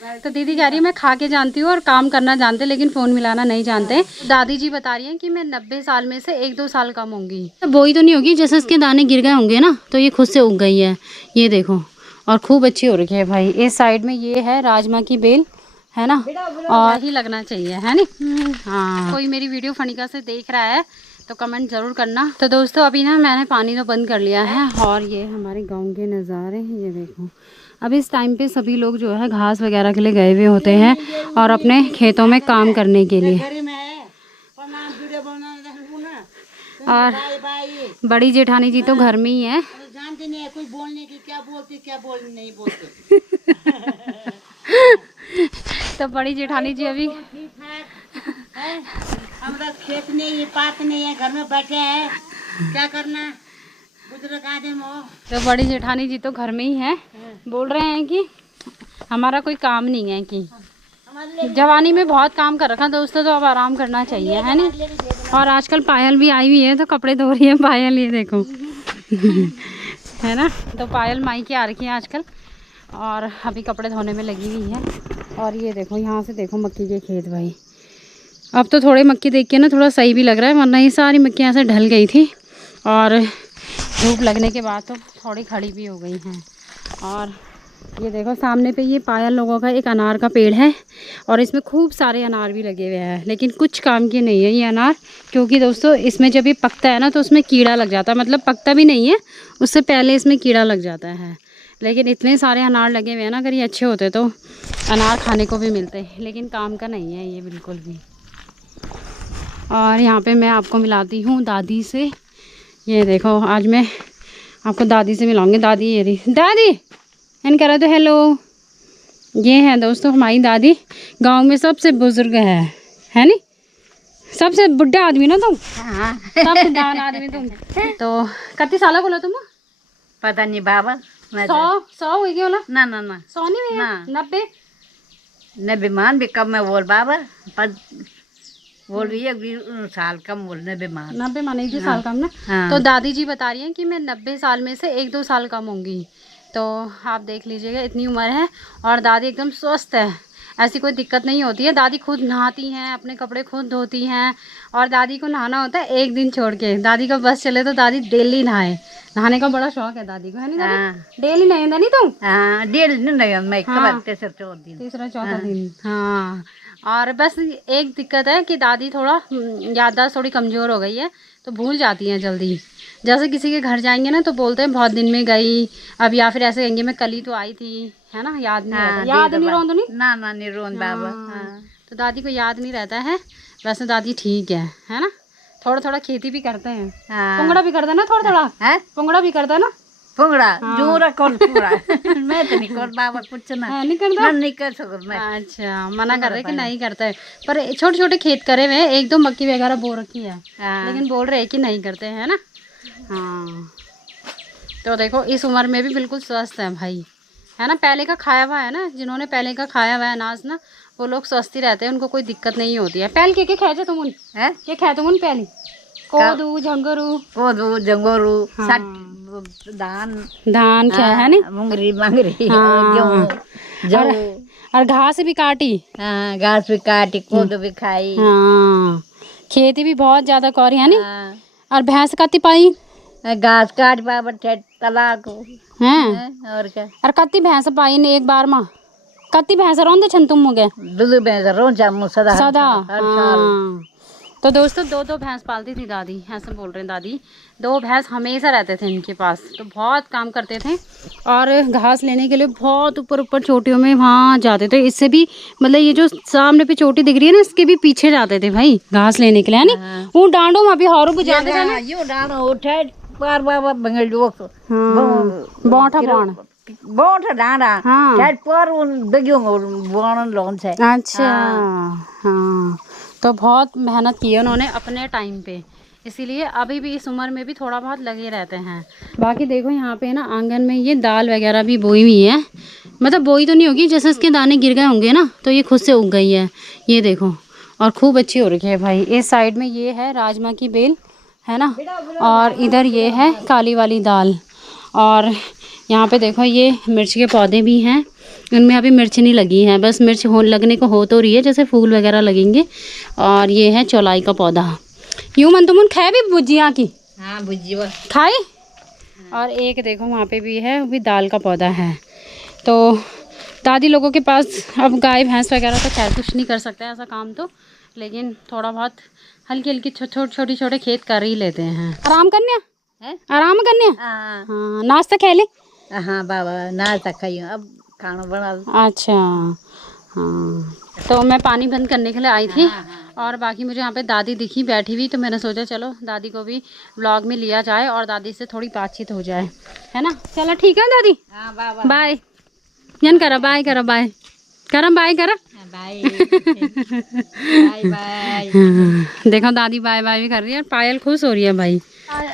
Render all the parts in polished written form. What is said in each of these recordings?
तो दीदी कह रही है मैं खा के जानती हूँ और काम करना जानते लेकिन फ़ोन मिलाना नहीं जानते। दादी जी बता रही हैं कि मैं 90 साल में से 1-2 साल कम होंगी। तो बोई तो नहीं होगी, जैसे इसके दाने गिर गए होंगे ना तो ये खुद से उग गई है। ये देखो, और खूब अच्छी हो रखी है भाई। इस साइड में ये है राजमा की बेल, है ना, और ही लगना चाहिए, है नी। हाँ, कोई मेरी वीडियो फनिका से देख रहा है तो कमेंट ज़रूर करना। तो दोस्तों अभी ना मैंने पानी तो बंद कर लिया है और ये हमारे गाँव के नज़ारे हैं। ये देखो, अब इस टाइम पे सभी लोग जो है घास वगैरह के लिए गए हुए होते हैं और अपने खेतों में काम करने के लिए। और बड़ी जेठानी जी तो घर में ही है। जानते नहीं है कोई बोलने की, क्या बोलते नहीं बोलते। तो बड़ी जेठानी जी अभी ठीक है, हमारा खेत नहीं है, पात नहीं है, घर में बैठे हैं, क्या करना, बुजुर्ग आदमी हो। तो बड़ी जेठानी जी तो घर में ही है, बोल रहे हैं कि हमारा कोई काम नहीं है, कि जवानी में बहुत काम कर रखा दोस्तों, तो अब आराम करना चाहिए, है नहीं। और आजकल पायल भी आई हुई है तो कपड़े धो रही है पायल, ये देखो है ना। तो पायल माई की आ रखी है आजकल और अभी कपड़े धोने में लगी हुई है। और ये देखो, यहाँ से देखो मक्की के खेत भाई। अब तो थोड़ी मक्की देख के ना थोड़ा सही भी लग रहा है, वरना ये सारी मक्की यहाँ से ढल गई थी और धूप लगने के बाद तो थोड़ी खड़ी भी हो गई हैं। और ये देखो सामने पे ये पायल लोगों का एक अनार का पेड़ है और इसमें खूब सारे अनार भी लगे हुए हैं, लेकिन कुछ काम के नहीं है ये अनार, क्योंकि दोस्तों इसमें जब ये पकता है ना तो उसमें कीड़ा लग जाता है। मतलब पकता भी नहीं है, उससे पहले इसमें कीड़ा लग जाता है। लेकिन इतने सारे अनार लगे हुए हैं ना, अगर ये अच्छे होते तो अनार खाने को भी मिलते, लेकिन काम का नहीं है ये बिल्कुल भी। और यहाँ पे मैं आपको मिलाती हूँ दादी से। ये देखो, आज मैं आपको दादी से मिलाऊंगी। दादी ये रही, दादी एन करा तो हेलो। ये है दोस्तों हमारी दादी, गांव में सबसे बुजुर्ग है नी, सबसे बुढ़ा आदमी ना तुम। हाँ। सबसे दान आदमी तुम। तो कितने साल बोला तुम? पता नहीं बाबा, 100 हो गया बोला ना ना ना 100 नहीं हुआ, 90 मान भी कम में बोल बाबा, पर बोल रही है 20 साल कम बोलने बीमार, 90 माने 1-2 साल कम ना। हाँ। तो दादी जी बता रही हैं कि मैं 90 साल में से 1-2 साल कम होंगी। तो आप देख लीजिएगा, इतनी उम्र है और दादी एकदम स्वस्थ है, ऐसी कोई दिक्कत नहीं होती है। दादी खुद नहाती हैं, अपने कपड़े खुद धोती हैं और दादी को नहाना होता है एक दिन छोड़ के। दादी का बस चले तो दादी डेली नहाए, नहाने का बड़ा शौक है दादी को, है नहीं दादी? डेली नहाएंदा नहीं तुम? हाँ डेली नहीं, मैं हाँ। तीसरा चौथा दिन। हाँ, और बस एक दिक्कत है कि दादी थोड़ा याददाश्त थोड़ी कमज़ोर हो गई है, तो भूल जाती हैं जल्दी। जैसे किसी के घर जाएंगे ना तो बोलते हैं बहुत दिन में गई, अब या फिर ऐसे कहेंगे मैं कल ही तो आई थी, है ना, याद नहीं रहता। याद नहीं रोन तो नहीं ना ना नहीं रोन बाबा। तो दादी को याद नहीं रहता है। वैसे दादी ठीक है ना। थोड़ा थोड़ा खेती भी करते हैं, पुंगड़ा भी करते हैं ना, थोड़ा थोड़ा है पुंगड़ा भी करता है ना। पुंगड़ा जोरा कौन पुंगड़ा मैं तो नहीं कर बाबा, कुछ ना नहीं करता, नहीं कर सकता मैं। अच्छा, मना कर रहे कि नहीं करता है, पर छोटे छोटे खेत करे हुए हैं, 1-2 मक्की वगैरह बो रखी है, लेकिन बोल रहे हैं कि नहीं करते हैं ना। हाँ, तो देखो इस उम्र में भी बिल्कुल स्वस्थ है भाई, है ना। पहले का खाया हुआ है ना, जिन्होंने पहले का खाया हुआ है अनाज ना, वो लोग स्वस्थ ही रहते हैं, उनको कोई दिक्कत नहीं होती है। पहले के खाए थे तुम उन है के खाए तुम उन पहले? कोदू जंगोरू हाँ। धान क्या है नहीं, मुंगरी मंगरी और घास भी काटी, घास भी काटी, कोदू भी खाई। हाँ, खेती भी बहुत ज्यादा करी है नी। और भैंस कत्ती पाई, घास काट बाबा तलाक हैं, और क्या। और कत्ती भैंस पाई ने एक बार माँ, कत्ती भैंस रोंदे छन तुम मुगे? दूध भैंस रोज सदा हर साल। तो दोस्तों 2-2 भैंस पालती थी दादी, ऐसे बोल रहे हैं दादी। 2 भैंस हमेशा रहते थे इनके पास, तो बहुत काम करते थे और घास लेने के लिए बहुत ऊपर ऊपर चोटियों में वहाँ जाते थे। इससे भी मतलब ये जो सामने पे चोटी दिख रही है ना, इसके भी पीछे जाते थे भाई घास लेने के लिए, है नी। वो डांडो में भी हारों को जाते थे ना, यो डांडो उठे पार बाबा बंगल जो बोठा बाण बोठ डांडा हाँ पर उन दगियों बोण लोन से। अच्छा हाँ, तो बहुत मेहनत की है उन्होंने अपने टाइम पे, इसीलिए अभी भी इस उम्र में भी थोड़ा बहुत लगे रहते हैं। बाकी देखो यहाँ पे ना आंगन में ये दाल वगैरह भी बोई हुई है, मतलब बोई तो नहीं होगी, जैसे इसके दाने गिर गए होंगे ना तो ये खुद से उग गई है। ये देखो, और खूब अच्छी हो रखी है भाई। इस साइड में ये है राजमा की बेल, है ना, और इधर ये है काली वाली दाल। और यहाँ पे देखो ये मिर्च के पौधे भी हैं इनमें अभी मिर्च नहीं लगी है, बस मिर्च लगने को हो तो रही है, जैसे फूल वगैरह लगेंगे। और ये है चौलाई का पौधा। यूँ मन तुम खाए भी भुजिया की? हाँ भुजिया खाए। और एक देखो वहाँ पे भी है, वो भी दाल का पौधा है। तो दादी लोगों के पास अब गाय भैंस वगैरह तो खैर कुछ नहीं कर सकते ऐसा काम तो, लेकिन थोड़ा बहुत हल्की हल्की छोटे छोटे खेत कर ही लेते हैं। आराम करने आराम करने। हाँ नाश्ता खा ले। हाँ बाबा नाश्ता खाइए, अब खाना बना। अच्छा हाँ, तो मैं पानी बंद करने के लिए आई थी। और बाकी मुझे यहाँ पे दादी दिखी बैठी हुई, तो मैंने सोचा चलो दादी को भी व्लॉग में लिया जाए और दादी से थोड़ी बातचीत हो जाए, है ना। चलो ठीक है दादी। हाँ बाबा बाय। जन करा बाय, करा बाय, करम बाय, करा बाय बाय बाय। देखो दादी बाय बाय भी कर रही है और पायल खुश हो रही है भाई।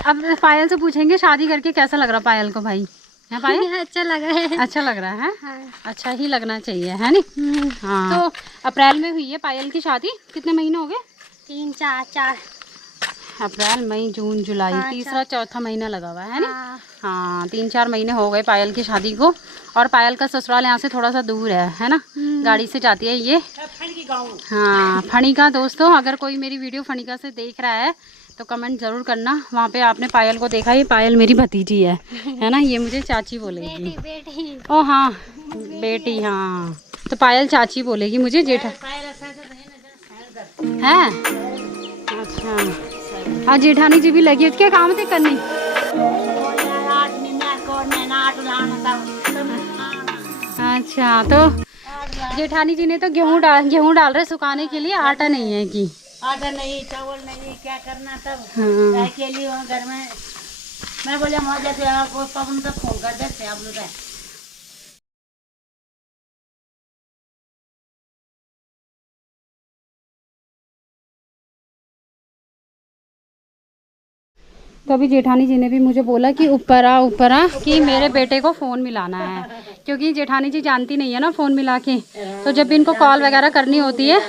अब पायल से पूछेंगे शादी करके कैसा लग रहा पायल को भाई? है पायल? अच्छा लग रहा है। अच्छा लग रहा है। हाँ। अच्छा ही लगना चाहिए, है नी? हाँ। तो अप्रैल में हुई है पायल की शादी। कितने महीने हो गए? 3 4 अप्रैल मई जून जुलाई, तीसरा चौथा महीना लगा हुआ है ना। हाँ 3 4 महीने हो गए पायल की शादी को। और पायल का ससुराल यहाँ से थोड़ा सा दूर है ना, गाड़ी से जाती है ये। हाँ फणिका दोस्तों, अगर कोई मेरी वीडियो फणिका से देख रहा है तो कमेंट ज़रूर करना, वहाँ पे आपने पायल को देखा। ये पायल मेरी भतीजी है ना, ये मुझे चाची बोलेगी। बेटी। ओ हाँ बेटी, हाँ तो पायल चाची बोलेगी मुझे, जेठा है। अच्छा हाँ जेठानी जी भी लगी, क्या काम थे करनी? अच्छा तो जेठानी जी ने तो गेहूँ डाल रहे सुखाने के लिए, आटा नहीं है कि? आटा नहीं, चावल नहीं, क्या करना तब। हाँ। के लिए घर में मैं बोले मौजा से आपको पवन तक फोन कर देते आप लोग। तो अभी जेठानी जी ने भी मुझे बोला कि ऊपर आ कि मेरे बेटे को फ़ोन मिलाना है, क्योंकि जेठानी जी जानती नहीं है ना फ़ोन मिला के। तो जब भी इनको कॉल वगैरह करनी होती है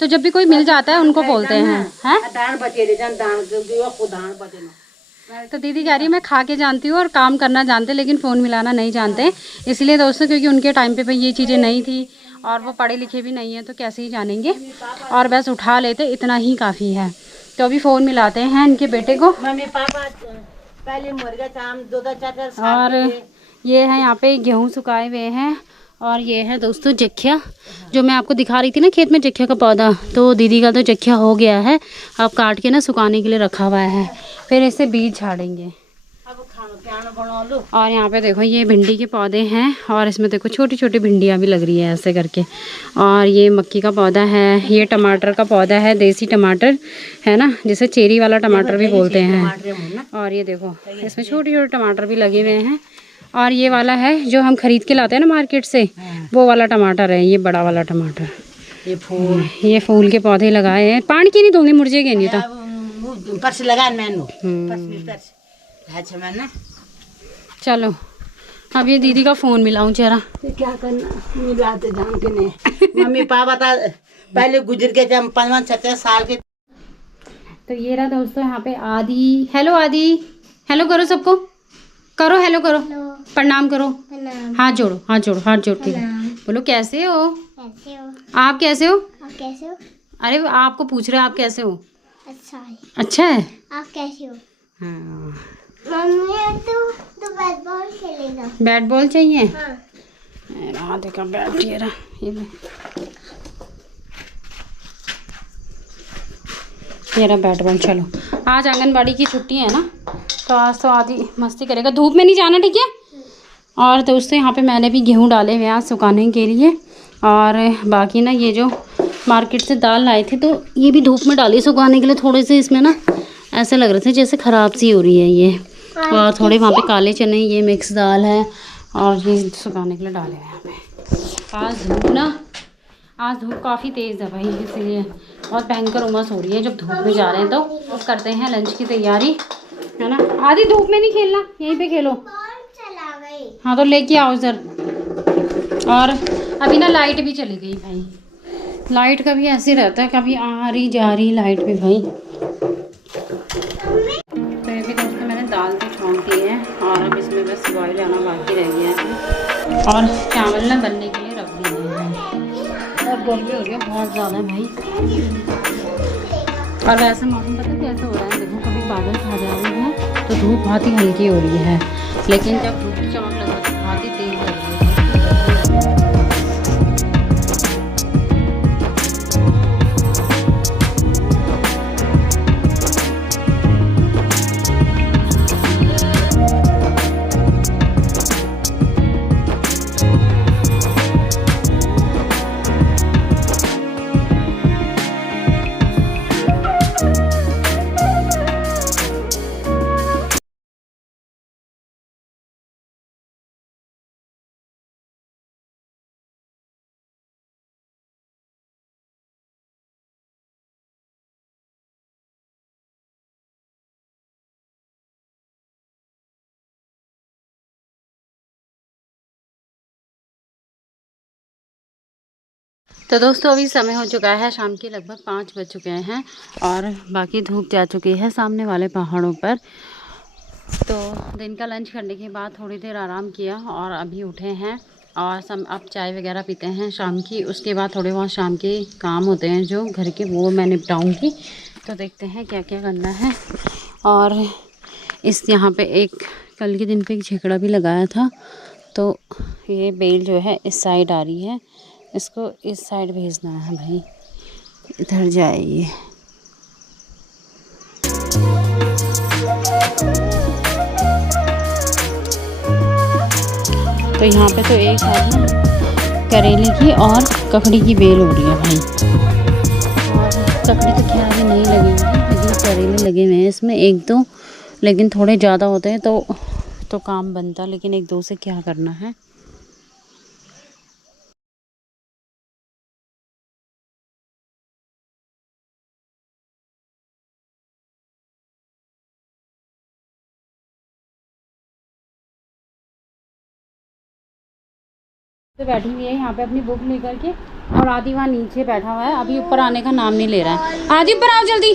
तो जब भी कोई मिल जाता है उनको बोलते हैं। तो दीदी कह रही है मैं खा के जानती हूँ और काम करना जानते, लेकिन फ़ोन मिलाना नहीं जानते। इसलिए दोस्तों क्योंकि उनके टाइम पे ये चीज़ें नहीं थी और वो पढ़े लिखे भी नहीं हैं, तो कैसे ही जानेंगे। और बस उठा लेते, इतना ही काफ़ी है। तो अभी फ़ोन मिलाते हैं इनके बेटे को। मम्मी पापा पहले मुर्गा चाम 2-4 और ये है यहाँ पे गेहूँ सुखाए हुए हैं। और ये है दोस्तों जख्या, जो मैं आपको दिखा रही थी ना खेत में जख्या का पौधा। तो दीदी का तो जख्या हो गया है, अब काट के ना सुखाने के लिए रखा हुआ है, फिर इससे बीज झाड़ेंगे। और यहाँ पे देखो ये भिंडी के पौधे हैं, और इसमें देखो छोटी छोटी भिंडियाँ भी लग रही है ऐसे करके। और ये मक्की का पौधा है, ये टमाटर का पौधा है, देसी टमाटर है ना, जिसे चेरी वाला टमाटर भी बोलते हैं। और ये देखो इसमें छोटे छोटे टमाटर भी लगे हुए हैं। और ये वाला है जो हम खरीद के लाते हैं ना मार्केट से, वो वाला टमाटर है, ये बड़ा वाला टमाटर। ये फूल के पौधे लगाए हैं, पानी की नहीं दूंगी मुरझेगे नहीं तो पर्स लगा मैंने। अच्छा मैंने चलो अब ये दीदी का फ़ोन मिलाऊं जरा। क्या करना मिलाते जान के नहीं। मम्मी पापा था पहले गुजर के जब 55-56 साल के। तो ये रहा दोस्तों यहाँ पे आदि। हेलो आदि, हेलो करो सबको, करो हेलो करो, प्रणाम करो, हाथ जोड़ो, हाथ जोड़ो, हाथ जोड़ के बोलो कैसे हो? आप कैसे हो? अरे आपको पूछ रहे आप कैसे हो? अच्छा है। आप कैसे हो? हाँ मम्मी तो बैट बॉल खेलेगा। बैट बॉल चाहिए? हाँ। हाँ देखा बैट, ये रहा, ये रहा बैट बॉल। चलो आज आंगनबाड़ी की छुट्टी है ना, तो आज तो आदि मस्ती करेगा, धूप में नहीं जाना ठीक है। और दोस्तों यहाँ पे मैंने भी गेहूँ डाले हुए आज सुखाने के लिए। और बाकी ना ये जो मार्केट से दाल लाए थे, तो ये भी धूप में डाली सुखाने के लिए। थोड़े से इसमें ना ऐसे लग रहे थे जैसे ख़राब सी हो रही है ये। और थोड़े वहाँ पे काले चने, ये मिक्स दाल है, और ये सुखाने के लिए डाले हुए हैं यहाँ पे। आज धूप काफ़ी तेज़ है भाई, इसलिए बहुत भयंकर उमस हो रही है जब धूप में जा रहे हैं। तो करते हैं लंच की तैयारी, है ना। आदि धूप में नहीं खेलना, यहीं पे खेलो। हाँ तो लेके आओ इधर। और अभी ना लाइट भी चली गई भाई, लाइट का भी ऐसे रहता है, कभी आ रही जा रही लाइट भी भाई। तो ये भी दोस्तों मैंने दाल तो छौंक दी है, और अब इसमें बस बॉयल आना बाकी रह गया है। और चावल ना बनने के लिए और गर्मी हो रही है बहुत ज़्यादा भाई। और वैसे मौसम पता कैसे हो रहा है, देखो कभी बादल छा जा रहे हैं तो धूप बहुत ही हल्की हो रही है, लेकिन जब धूप की चमक लगे तो बहुत ही तेज लग रही है। तो दोस्तों अभी समय हो चुका है शाम के लगभग 5 बज चुके हैं और बाकी धूप जा चुकी है सामने वाले पहाड़ों पर। तो दिन का लंच करने के बाद थोड़ी देर आराम किया और अभी उठे हैं और अब चाय वगैरह पीते हैं शाम की। उसके बाद थोड़े बहुत शाम के काम होते हैं जो घर के, वो मैं निपटाऊँगी। तो देखते हैं क्या क्या करना है। और इस यहाँ पे एक कल के दिन पे एक झिकड़ा भी लगाया था, तो ये बेल जो है इस साइड आ रही है, इसको इस साइड भेजना है भाई, इधर जाइए। तो यहाँ पे तो एक साइड में करेले की और ककड़ी की बेल हो रही है भाई। और ककड़ी तो खैर अभी नहीं लगेंगी, लेकिन करेले लगे हुए हैं इसमें एक दो, लेकिन थोड़े ज़्यादा होते हैं तो काम बनता, लेकिन एक दो से क्या करना है। तो बैठी हुई है यहाँ पे अपनी बुक लेकर के, और आदि वहाँ नीचे बैठा हुआ है, अभी ऊपर आने का नाम नहीं ले रहा है। आदि ऊपर आओ जल्दी।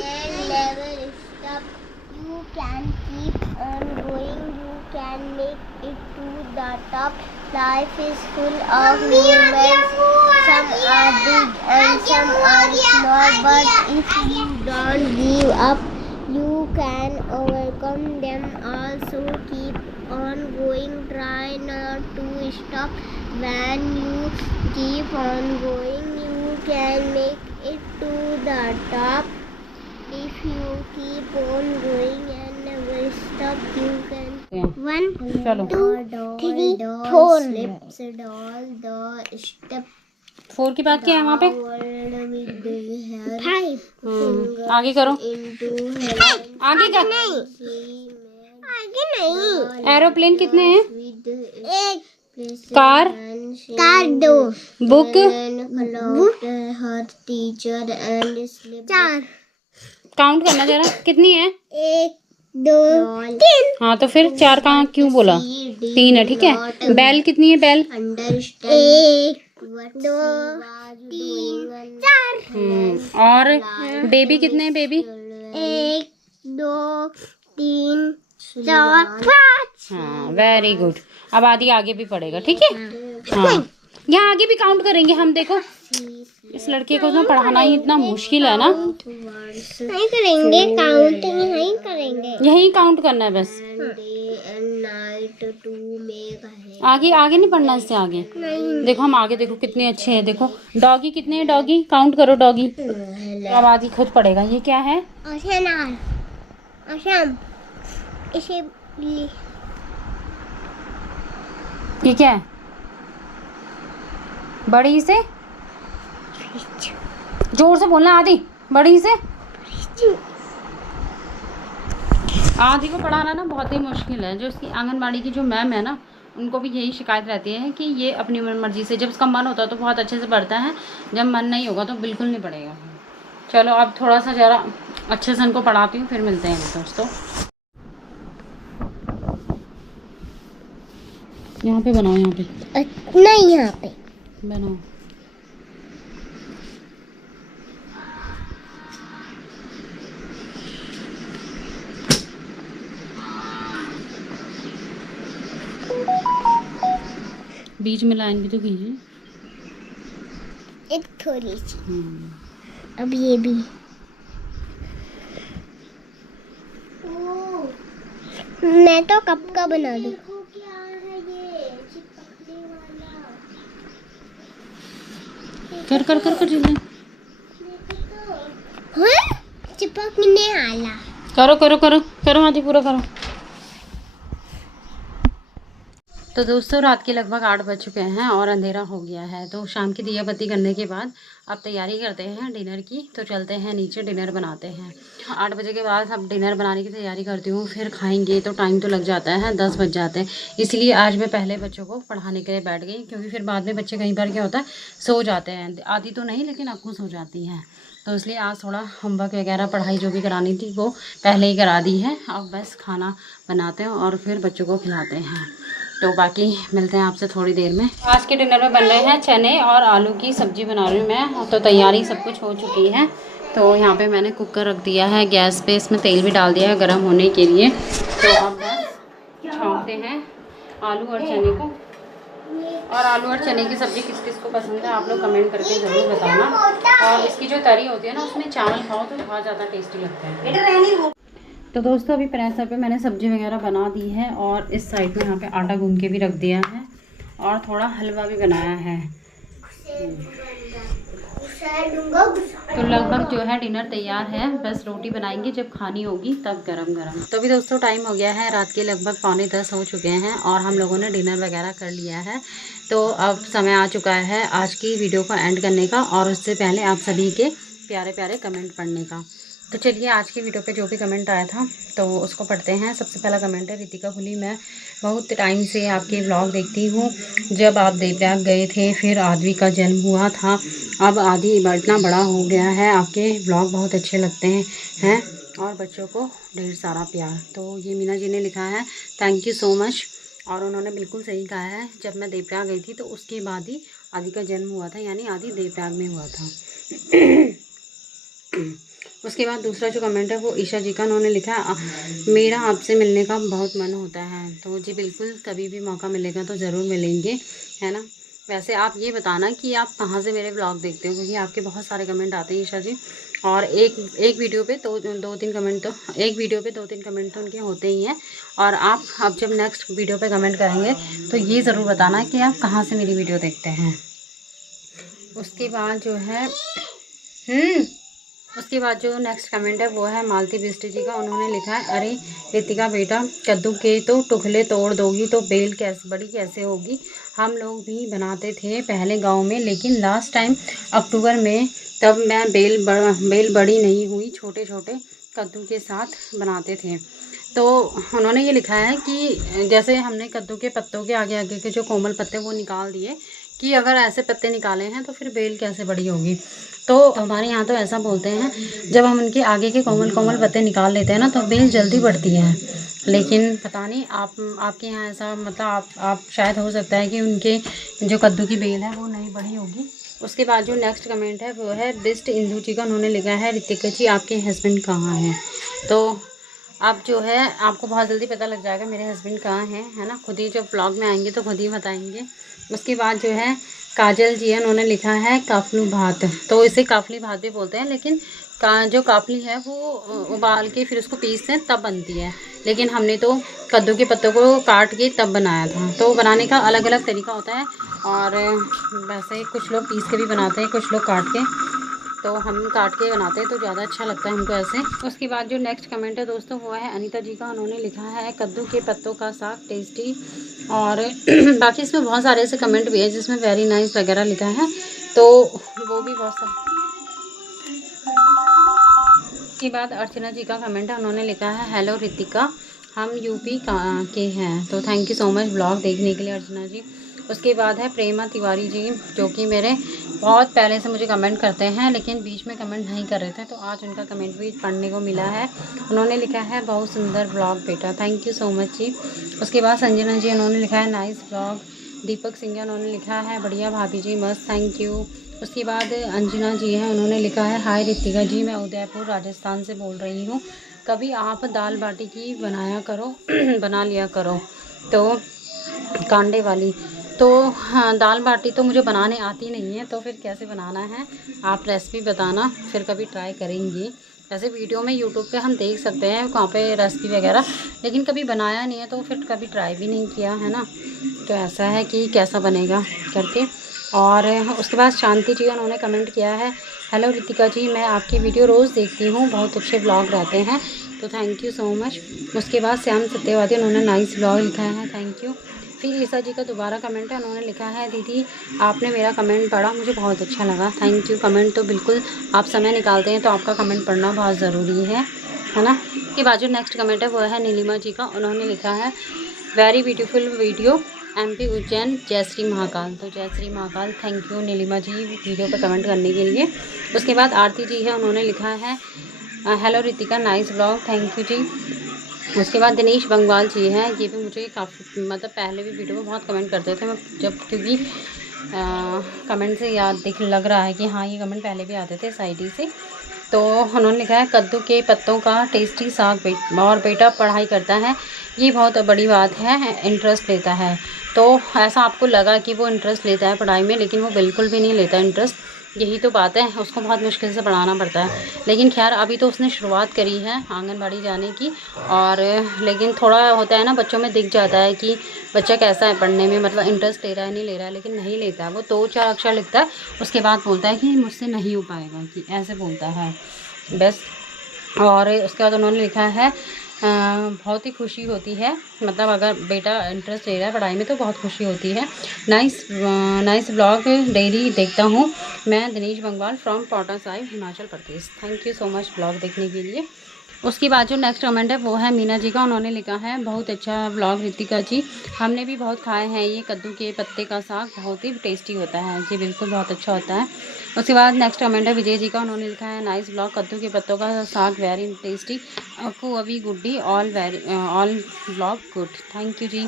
Life is full of moments. Some are big and some are small, but if you don't give up, you can overcome them all. So keep on going. Try not to stop. When you keep on going, you can make it to the top. If you keep on going and never stop, you can. 1, 2, 3, 4 slips doll the step. 4 की बात क्या है वहाँ पे? 5 आगे करो, आगे कर। आगे नहीं। एरोप्लेन कितने हैं? 1 car 2 book her teacher and slip 4 count करना जरा, कितनी है? 1 2 3। हाँ तो फिर 4 कहाँ क्यों बोला? 3 है, ठीक है। बैल कितनी है? बैल 1 2 3 4। और बेबी कितने हैं? बेबी 1 2 3 4 5। हाँ वेरी गुड। अब आदि आगे भी पढ़ेगा, ठीक है। हाँ यहाँ आगे भी काउंट करेंगे हम। देखो इस लड़के को तो पढ़ाना ही इतना मुश्किल है ना। नहीं करेंगे काउंट, नहीं करेंगे, यही काउंट करना है बस। आगे आगे नहीं पढ़ना, इससे आगे देखो। हम आगे देखो कितने अच्छे हैं। देखो डॉगी कितने हैं? डॉगी काउंट करो डॉगी। अब आदि खुद पढ़ेगा। ये क्या है? इसे ये क्या है? बड़ी से जोर से बोलना आदि, बड़ी से। आदि को पढ़ाना ना बहुत ही मुश्किल है। जो इसकी आंगनबाड़ी की जो मैम है ना, उनको भी यही शिकायत रहती है कि ये अपनी मर्जी से, जब उसका मन होता है तो बहुत अच्छे से पढ़ता है, जब मन नहीं होगा तो बिल्कुल नहीं पढ़ेगा। चलो अब थोड़ा सा ज़रा अच्छे से इनको पढ़ाती हूँ, फिर मिलते हैं दोस्तों। यहाँ पे बनाओ, यहाँ पे नहीं, यहाँ पे बनाओ। बीच में लाइन भी तो कीजिए। एक थोड़ी सी। अब ये भी। मैं तो कप का बना दूँ। क्या है ये चिपकने वाला? कर कर कर कर जल्दी हाँ? चिपकने वाला। करो करो करो करो आदि पूरा करो। तो दोस्तों रात के लगभग 8 बज चुके हैं और अंधेरा हो गया है। तो शाम की दिया बत्ती करने के बाद अब तैयारी करते हैं डिनर की। तो चलते हैं नीचे, डिनर बनाते हैं। 8 बजे के बाद अब डिनर बनाने की तैयारी करती हूँ, फिर खाएंगे तो टाइम तो लग जाता है, 10 बज जाते हैं। इसलिए आज मैं पहले बच्चों को पढ़ाने के लिए बैठ गई, क्योंकि फिर बाद में बच्चे कई बार क्या होता है सो जाते हैं। आधी तो नहीं लेकिन अक्कू सो जाती हैं। तो इसलिए आज थोड़ा होमवर्क वगैरह पढ़ाई जो भी करानी थी वो पहले ही करा दी है। अब बस खाना बनाते हैं और फिर बच्चों को खिलाते हैं। तो बाकी मिलते हैं आपसे थोड़ी देर में। आज के डिनर में बन रहे हैं चने और आलू की सब्ज़ी बना रही हूँ मैं। तो तैयारी सब कुछ हो चुकी है। तो यहाँ पे मैंने कुकर रख दिया है गैस पे, इसमें तेल भी डाल दिया है गर्म होने के लिए। तो अब बस छौंकते हैं आलू और चने को। और आलू और चने की सब्ज़ी किस किस को पसंद है आप लोग कमेंट करके ज़रूर बताना। और इसकी जो तरी होती है ना उसमें चावल खाओ तो बहुत ज़्यादा टेस्टी लगता है। तो दोस्तों अभी प्रेसर पे मैंने सब्ज़ी वगैरह बना दी है और इस साइड में यहाँ पे आटा गूंद के भी रख दिया है और थोड़ा हलवा भी बनाया है। तो लगभग जो है डिनर तैयार है, बस रोटी बनाएंगे जब खानी होगी तब गरम गरम। तो अभी दोस्तों टाइम हो गया है रात के लगभग 9:45 हो चुके हैं और हम लोगों ने डिनर वगैरह कर लिया है। तो अब समय आ चुका है आज की वीडियो को एंड करने का और उससे पहले आप सभी के प्यारे प्यारे कमेंट पढ़ने का। तो चलिए आज की वीडियो पे जो भी कमेंट आया था तो उसको पढ़ते हैं। सबसे पहला कमेंट है रितिका फुली, मैं बहुत टाइम से आपके व्लॉग देखती हूँ। जब आप देवप्रयाग गए थे, फिर आदि का जन्म हुआ था, अब आदि इतना बड़ा हो गया है, आपके व्लॉग बहुत अच्छे लगते हैं और बच्चों को ढेर सारा प्यार। तो ये मीना जी ने लिखा है थैंक यू सो मच। और उन्होंने बिल्कुल सही कहा है, जब मैं देवप्रयाग गई थी तो उसके बाद ही आदि का जन्म हुआ था, यानी आदि देवप्रयाग में हुआ था। उसके बाद दूसरा जो कमेंट है वो ईशा जी का, उन्होंने लिखा है मेरा आपसे मिलने का बहुत मन होता है। तो जी बिल्कुल, कभी भी मौका मिलेगा तो ज़रूर मिलेंगे, है ना। वैसे आप ये बताना कि आप कहाँ से मेरे व्लॉग देखते हो, क्योंकि आपके बहुत सारे कमेंट आते हैं ईशा जी। और एक वीडियो पे दो तीन कमेंट तो उनके होते ही हैं। और आप अब जब नेक्स्ट वीडियो पे कमेंट करेंगे तो ये ज़रूर बताना कि आप कहाँ से मेरी वीडियो देखते हैं। उसके बाद जो नेक्स्ट कमेंट है वो है मालती बिस्ट जी का। उन्होंने लिखा है अरे रितिका बेटा, कद्दू के तो टुकड़े तोड़ दोगी तो बेल बड़ी कैसे होगी। हम लोग भी बनाते थे पहले गांव में, लेकिन लास्ट टाइम अक्टूबर में, तब मैं बेल बड़ी नहीं हुई, छोटे छोटे कद्दू के साथ बनाते थे। तो उन्होंने ये लिखा है कि जैसे हमने कद्दू के पत्तों के आगे आगे के जो कोमल पत्ते वो निकाल दिए, कि अगर ऐसे पत्ते निकाले हैं तो फिर बेल कैसे बड़ी होगी। तो हमारे यहाँ तो ऐसा बोलते हैं, जब हम उनके आगे के कोमल पत्ते निकाल लेते हैं ना तो बेल जल्दी बढ़ती है। लेकिन पता नहीं आपके यहाँ ऐसा, मतलब आप शायद हो सकता है कि उनके जो कद्दू की बेल है वो नहीं बड़ी होगी। उसके बाद जो नेक्स्ट कमेंट है वो है बिस्ट इंदू जी का। उन्होंने लिखा है रितिका जी आपके हस्बैंड कहाँ हैं। तो अब जो है आपको बहुत जल्दी पता लग जाएगा मेरे हस्बैंड कहाँ हैं, है ना। खुद ही जब व्लॉग में आएंगे तो खुद ही बताएंगे। उसके बाद जो है काजल जी है, उन्होंने लिखा है काफली भात। तो इसे काफली भात भी बोलते हैं, लेकिन जो काफली है वो उबाल के फिर उसको पीसते हैं तब बनती है। लेकिन हमने तो कद्दू के पत्तों को काट के तब बनाया था। तो बनाने का अलग अलग तरीका होता है और वैसे कुछ लोग पीस के भी बनाते हैं, कुछ लोग काट के। तो हम काट के बनाते हैं तो ज़्यादा अच्छा लगता है हमको ऐसे। उसके बाद जो नेक्स्ट कमेंट है दोस्तों वो है अनीता जी का। उन्होंने लिखा है कद्दू के पत्तों का साग टेस्टी। और बाकी इसमें बहुत सारे ऐसे कमेंट भी है जिसमें वेरी नाइस वगैरह लिखा है, तो वो भी बहुत सारे। उसके बाद अर्चना जी का कमेंट है, उन्होंने लिखा है हेलो रितिका, हम यूपी के हैं। तो thank you so much blog देखने के लिए अर्चना जी। उसके बाद है प्रेमा तिवारी जी, जो कि मेरे बहुत पहले से मुझे कमेंट करते हैं लेकिन बीच में कमेंट नहीं कर रहे थे, तो आज उनका कमेंट भी पढ़ने को मिला है। उन्होंने लिखा है बहुत सुंदर ब्लॉग बेटा, थैंक यू सो मच जी। उसके बाद संजना जी, उन्होंने लिखा है नाइस ब्लॉग। दीपक सिंह, उन्होंने लिखा है बढ़िया भाभी जी मस्त, थैंक यू। उसके बाद अंजना जी हैं, उन्होंने लिखा है हाय रितिका जी, मैं उदयपुर राजस्थान से बोल रही हूँ, कभी आप दाल बाटी की बना लिया करो तो कांडे वाली। तो हाँ, दाल बाटी तो मुझे बनाने आती नहीं है, तो फिर कैसे बनाना है आप रेसिपी बताना, फिर कभी ट्राई करेंगे। ऐसे वीडियो में यूट्यूब पे हम देख सकते हैं वहाँ पे रेसिपी वगैरह, लेकिन कभी बनाया नहीं है तो फिर कभी ट्राई भी नहीं किया है ना। तो ऐसा है कि कैसा बनेगा करके। और उसके बाद शांति जी उन्होंने कमेंट किया है, हेलो रितिका जी, मैं आपकी वीडियो रोज़ देखती हूँ, बहुत अच्छे ब्लॉग रहते हैं, तो थैंक यू सो मच। उसके बाद श्याम सत्यवादी उन्होंने नाइस ब्लॉग लिखा है, थैंक यू। फिर ईसा जी का दोबारा कमेंट है, उन्होंने लिखा है, दीदी आपने मेरा कमेंट पढ़ा, मुझे बहुत अच्छा लगा, थैंक यू। कमेंट तो बिल्कुल आप समय निकालते हैं तो आपका कमेंट पढ़ना बहुत ज़रूरी है ना। के बाद जो नेक्स्ट कमेंट है वो है नीलिमा जी का, उन्होंने लिखा है, very beautiful video, MP Ujjain, जय श्री महाकाल। तो जय Shri Mahakal, thank you Neelima ji video पर कमेंट करने के लिए। उसके बाद आरती जी है, उन्होंने लिखा है, hello Ritika nice blog, thank you ji. उसके बाद दिनेश बंगवाल जी हैं, ये भी मुझे काफ़ी मतलब पहले भी वीडियो में बहुत कमेंट करते थे, मैं जब क्योंकि कमेंट से याद लग रहा है कि हाँ ये कमेंट पहले भी आते थे साइडी से। तो उन्होंने लिखा है, कद्दू के पत्तों का टेस्टी साग और बेटा पढ़ाई करता है, ये बहुत बड़ी बात है, इंटरेस्ट लेता है। तो ऐसा आपको लगा कि वो इंटरेस्ट लेता है पढ़ाई में, लेकिन वो बिल्कुल भी नहीं लेता इंटरेस्ट, यही तो बात है, उसको बहुत मुश्किल से पढ़ाना पड़ता है। लेकिन खैर अभी तो उसने शुरुआत करी है आंगनबाड़ी जाने की, और लेकिन थोड़ा होता है ना, बच्चों में दिख जाता है कि बच्चा कैसा है पढ़ने में, मतलब इंटरेस्ट ले रहा है नहीं ले रहा है, लेकिन नहीं लेता है। वो 2-4 अक्षर लिखता है, उसके बाद बोलता है कि मुझसे नहीं हो पाएगा, कि ऐसे बोलता है बस। और उसके बाद उन्होंने लिखा है, बहुत ही खुशी होती है, मतलब अगर बेटा इंटरेस्ट ले रहा है पढ़ाई में तो बहुत खुशी होती है। नाइस ब्लॉग डेली देखता हूँ मैं, Dinesh Bangwal from Paonta Sahib, Himachal Pradesh. Thank you so much blog देखने के लिए। उसके बाद जो नेक्स्ट कमेंट है वो है मीना जी का, उन्होंने लिखा है, बहुत अच्छा ब्लॉग रितिका जी, हमने भी बहुत खाए हैं ये कद्दू के पत्ते का साग, बहुत ही टेस्टी होता है जी, बिल्कुल बहुत अच्छा होता है। उसके बाद नेक्स्ट कमेंट है विजय जी का, उन्होंने लिखा है, नाइस ब्लॉग, कद्दू के पत्तों का साग वेरी टेस्टी, आपको अभी गुड्डी all blog good, thank you ji.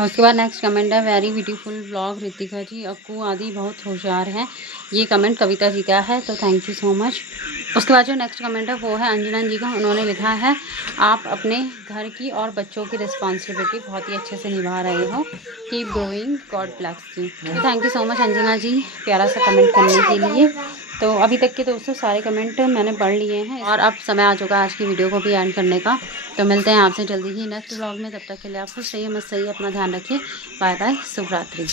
उसके बाद नेक्स्ट कमेंट है, very beautiful blog Ritika ji, Akku Aadi बहुत होशियार है, ये कमेंट कविता जी का है, तो थैंक यू सो मच। उसके बाद जो नेक्स्ट कमेंट है वो है अंजना जी का, उन्होंने लिखा है, आप अपने घर की और बच्चों की रिस्पॉन्सिबिलिटी बहुत ही अच्छे से निभा रहे हो, keep growing, God bless you. Thank you so much Anjana ji प्यारा सा कमेंट करने के लिए। तो अभी तक के दोस्तों सारे कमेंट मैंने पढ़ लिए हैं, और अब समय आ चुका है आज की वीडियो को भी एंड करने का। तो मिलते हैं आपसे जल्दी ही नेक्स्ट व्लॉग में, तब तक के लिए आप खुश रहिए, मस्त रहिए, अपना ध्यान रखिए, बाय बाय, शुभ रात्रि।